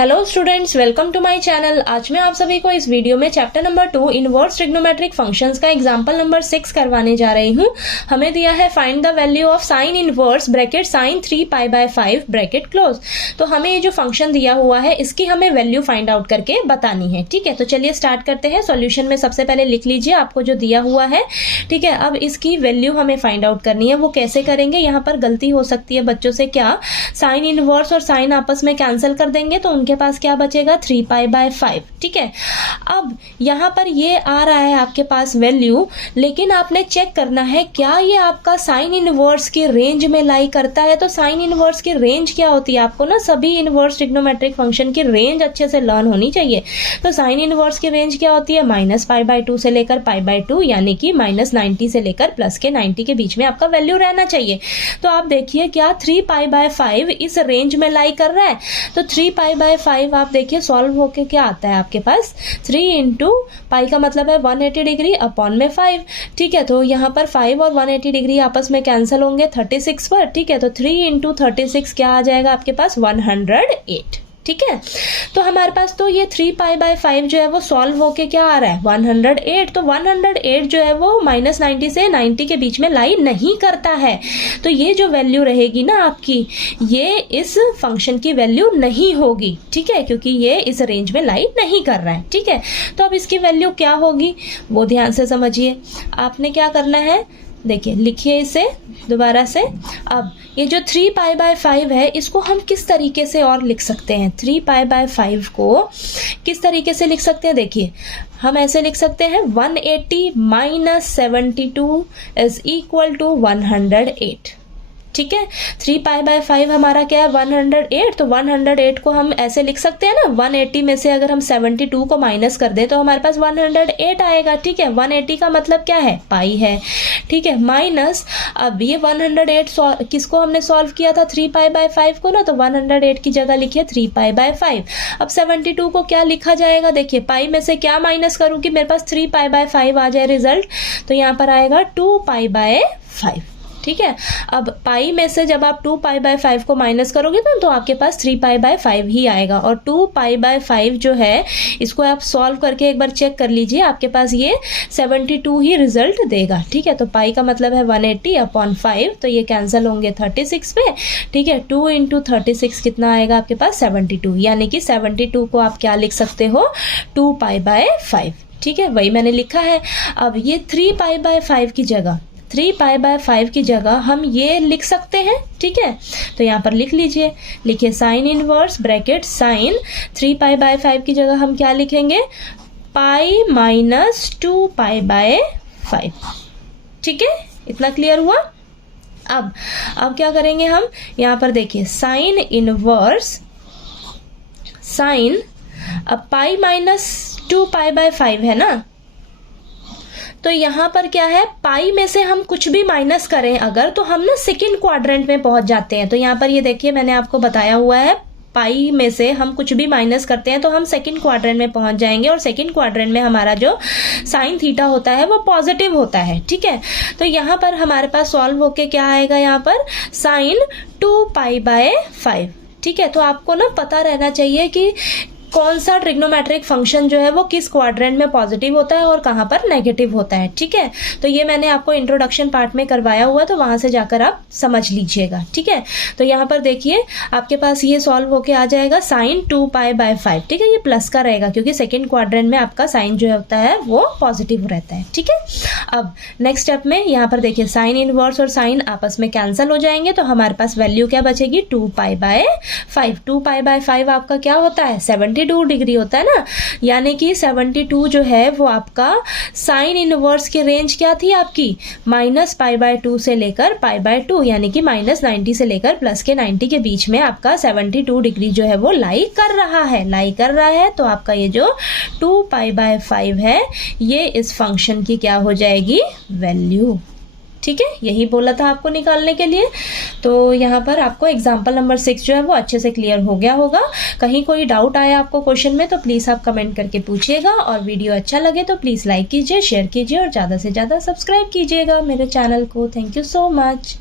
Hello students, welcome to my channel. आज मैं आप सभी को इस वीडियो में chapter number 2 inverse trigonometric functions का एग्जांपल नंबर 6 करवाने जा रही हूँ। हमें दिया है find the value of sine inverse bracket sine 3π/5 bracket close. तो हमें ये जो फंक्शन दिया हुआ है इसकी हमें वैल्यू फाइंड आउट करके बतानी है। ठीक है, तो चलिए स्टार्ट करते हैं। सॉल्यूशन में सबसे पहले लिख लीजिए आपको जो दिया हुआ है। ठीक है, अब इसकी वैल्यू हमें फाइंड आउट करनी है। वो कैसे करेंगे, यहाँ पर गलती हो सकती है बच्चों से। क्या साइन इनवर्स और साइन आपस में कैंसिल कर देंगे तो उनके पास क्या बचेगा, 3π/5। ठीक है, अब यहाँ पर ये आ रहा है आपके पास वैल्यू, लेकिन आपने चेक करना है क्या ये आपका साइन इनवर्स की रेंज में लाई करता है। तो साइन इनवर्स की रेंज क्या होती है, आपको ना सभी इनवर्स ट्रिग्नोमेट्रिक फंक्शन की रेंज अच्छे से लर्न होनी चाहिए। तो साइन इनवर्स की रेंज क्या होती है, -π/2 से लेकर π/2, यानी कि -90 से लेकर प्लस के 90 के बीच में आपका वैल्यू रहना चाहिए। तो आप देखिए क्या 3π/5 इस रेंज में लाई कर रहा है। तो 3π/5 आप देखिए सॉल्व होके क्या आता है आपके पास, 3 इंटू पाई का मतलब है 180 डिग्री अपॉन में 5। ठीक है, तो यहाँ पर 5 और 180 डिग्री आपस में कैंसिल होंगे 36 पर। ठीक है, तो 3 इंटू 36 क्या आ जाएगा आपके पास, 108। ठीक है, तो हमारे पास तो ये 3π/5 जो है वो सॉल्व होके क्या आ रहा है, 108। तो 108 जो है वो -90 से 90 के बीच में लाई नहीं करता है। तो ये जो वैल्यू रहेगी ना आपकी, ये इस फंक्शन की वैल्यू नहीं होगी। ठीक है, क्योंकि ये इस रेंज में लाई नहीं कर रहा है। ठीक है, तो अब इसकी वैल्यू क्या होगी वो ध्यान से समझिए। आपने क्या करना है, देखिए लिखिए इसे दोबारा से। अब ये जो 3π/5 है इसको हम किस तरीके से और लिख सकते हैं, 3π/5 को किस तरीके से लिख सकते हैं, देखिए हम ऐसे लिख सकते हैं 180 - 72 इज इक्वल टू 108। ठीक है, 3π/5 हमारा क्या है, 108। तो 108 को हम ऐसे लिख सकते हैं ना, 180 में से अगर हम 72 को माइनस कर दें तो हमारे पास 108 आएगा। ठीक है, 180 का मतलब क्या है, पाई है। ठीक है, माइनस अब ये 108 किसको हमने सॉल्व किया था, 3π/5 को ना, तो 108 की जगह लिखिए 3π/5। अब 72 को क्या लिखा जाएगा, देखिए पाई में से क्या माइनस करूँ कि मेरे पास 3π/5 आ जाए रिजल्ट, तो यहाँ पर आएगा 2π/5। ठीक है, अब पाई में से जब आप 2π/5 को माइनस करोगे तो आपके पास 3π/5 ही आएगा। और 2π/5 जो है इसको आप सॉल्व करके एक बार चेक कर लीजिए, आपके पास ये 72 ही रिजल्ट देगा। ठीक है, तो पाई का मतलब है 180 अपॉन 5, तो ये कैंसिल होंगे 36 पे। ठीक है, 2 इंटू 36 कितना आएगा आपके पास, 72, यानी कि 72 को आप क्या लिख सकते हो, 2π/5। ठीक है, वही मैंने लिखा है। अब ये 3π/5 की जगह, 3π/5 की जगह हम ये लिख सकते हैं। ठीक है, तो यहाँ पर लिख लीजिए, लिखिए साइन इनवर्स ब्रैकेट साइन 3π/5 की जगह हम क्या लिखेंगे, पाई माइनस 2π/5। ठीक है, इतना क्लियर हुआ। अब क्या करेंगे हम, यहाँ पर देखिए साइन इनवर्स साइन, अब पाई माइनस 2π/5 है ना, तो यहाँ पर क्या है, पाई में से हम कुछ भी माइनस करें अगर, तो हम ना सेकंड क्वाड्रेंट में पहुंच जाते हैं। तो यहाँ पर ये देखिए मैंने आपको बताया हुआ है, पाई में से हम कुछ भी माइनस करते हैं तो हम सेकंड क्वाड्रेंट में पहुंच जाएंगे, और सेकंड क्वाड्रेंट में हमारा जो साइन थीटा होता है वो पॉजिटिव होता है। ठीक है, तो यहाँ पर हमारे पास सॉल्व होके क्या आएगा, यहाँ पर साइन 2π/5। ठीक है, तो आपको ना पता रहना चाहिए कि कौन सा ट्रिग्नोमेट्रिक फंक्शन जो है वो किस क्वाड्रेंट में पॉजिटिव होता है और कहाँ पर नेगेटिव होता है। ठीक है, तो ये मैंने आपको इंट्रोडक्शन पार्ट में करवाया हुआ, तो वहां से जाकर आप समझ लीजिएगा। ठीक है, तो यहाँ पर देखिए आपके पास ये सॉल्व होके आ जाएगा साइन 2π/5। ठीक है, ये प्लस का रहेगा क्योंकि सेकेंड क्वाड्रेंट में आपका साइन जो होता है वो पॉजिटिव रहता है। ठीक है, अब नेक्स्ट स्टेप में यहाँ पर देखिए साइन इनवर्स और साइन आपस में कैंसिल हो जाएंगे, तो हमारे पास वैल्यू क्या बचेगी, 2π/5। 2π/5 आपका क्या होता है, 72 डिग्री होता है ना, यानी कि 72 जो है वो आपका साइन इनवर्स की रेंज क्या थी आपकी, -π/2 से लेकर π/2, यानी कि -90 से लेकर प्लस के 90 के बीच में आपका 72 डिग्री जो है वो लाई कर रहा है। तो आपका ये जो 2π/5 है ये इस फंक्शन की क्या हो जाएगी, वैल्यू। ठीक है, यही बोला था आपको निकालने के लिए। तो यहाँ पर आपको एग्जाम्पल नंबर 6 जो है वो अच्छे से क्लियर हो गया होगा। कहीं कोई डाउट आया आपको क्वेश्चन में तो प्लीज़ आप कमेंट करके पूछिएगा, और वीडियो अच्छा लगे तो प्लीज़ लाइक कीजिए, शेयर कीजिए और ज़्यादा से ज़्यादा सब्सक्राइब कीजिएगा मेरे चैनल को। Thank you so much.